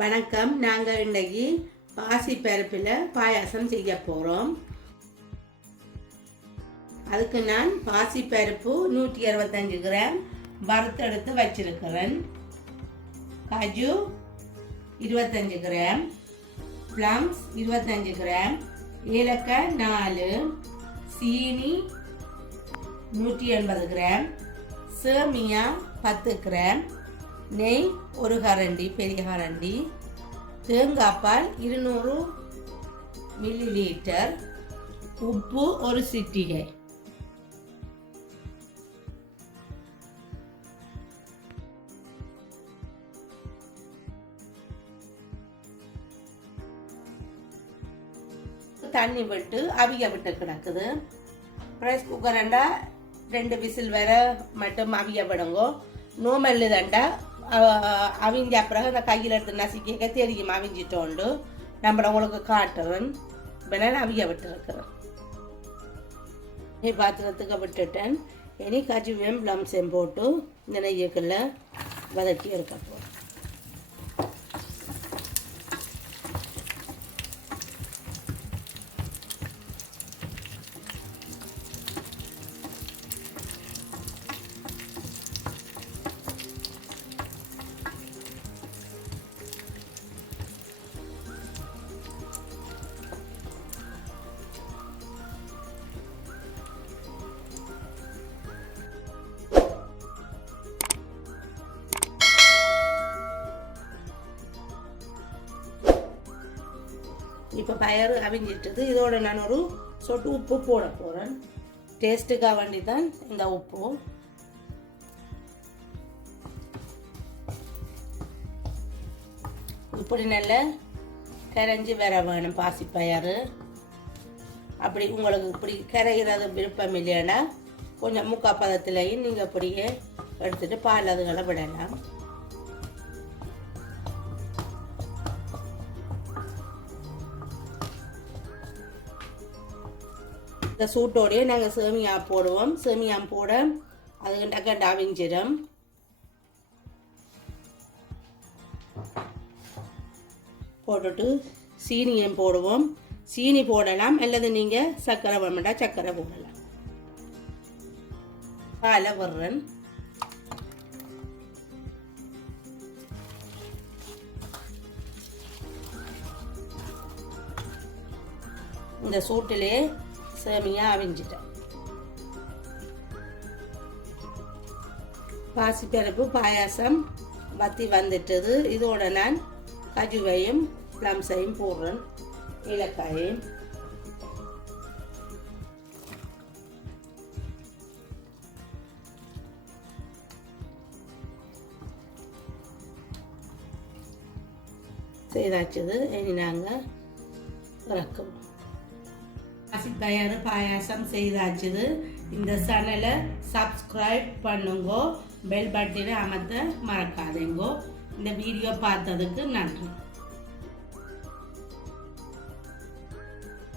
வணக்கம். நாங்கள் இன்றைக்கி பாசி பருப்பில் பாயாசம் செய்ய போகிறோம். அதுக்கு நான் பாசி பருப்பு 165 கிராம் வறுத்தெடுத்து வச்சிருக்கிறேன். காஜு 25 கிராம், ப்ளம்ஸ் 25 கிராம், ஏலக்காய் 4, சீனி 180 கிராம், சேமியா 10 கிராம், நெய் 1 கரண்டி, பெரிய கரண்டி, தேங்காய் பால் 200 மில்லி லிட்டர், உப்பு 1 சிட்டிகை. தண்ணி விட்டு அவிய விட்டு கிடக்குது. ரைஸ் குக்கர் 2 விசில் வர மட்டும் அவிய விடுங்கோ. நோமல் தண்டா அவிஞ்ச பிறகு அந்த கையில் எடுத்து நசுக்கிக்க தெரியும் அவிஞ்சிட்டோண்டு. நம்ம உங்களுக்கு காட்டுறேன். வேணால் அவிய விட்டுருக்குறேன். பாத்திரத்துக்கு விட்டுட்டேன். இனி காஜுவையும் ப்ளம்ஸையும் போட்டு இந்த நெய்யக்குள்ள வதக்கி எடுக்க போகிறேன். இப்போ பயறு அவிஞ்சிட்டது. இதோட நான் ஒரு சொட்டு உப்பு போட போகிறேன். டேஸ்ட்டுக்காக வேண்டி தான் இந்த உப்பு. இப்படி நல்லா கரைஞ்சி வர வேணும் பாசிப்பயறு. அப்படி உங்களுக்கு இப்படி கரைகிறது விருப்பம் இல்லைன்னா கொஞ்சம் முக்கால் பதத்துலையும் நீங்கள் அப்படியே எடுத்துகிட்டு பால் அதுகளை விடலாம். இந்த சூட்டோடையே நாங்கள் சேமியா போடுவோம். சேமியா போட அது டக்கண்டு அவிஞ்சிடும். போட்டுட்டு சீனியும் போடுவோம். சீனி போடலாம், அல்லது நீங்கள் சர்க்கரை வேணும்டா சர்க்கரை போடலாம். பாலை விடுறேன். இந்த சூட்டிலே சேமியா அவிஞ்சிட்டேன். பாசிப்பருப்பு பாயாசம் வத்தி வந்துட்டது. இதோட நான் கஜுவையும் ப்ளம்ஸையும் போடுறேன், ஏலக்காயையும். செய்தாச்சுது. இனி நாங்கள் இறக்குவோம். பாசிப்பயறு பாயாசம் செய்தாச்சுது. இந்த சேனலை சப்ஸ்கிரைப் பண்ணுங்கோ, பெல் பட்டனை அமர்த்த மறக்காதீங்கோ. இந்த வீடியோ பார்த்ததுக்கு நன்றி.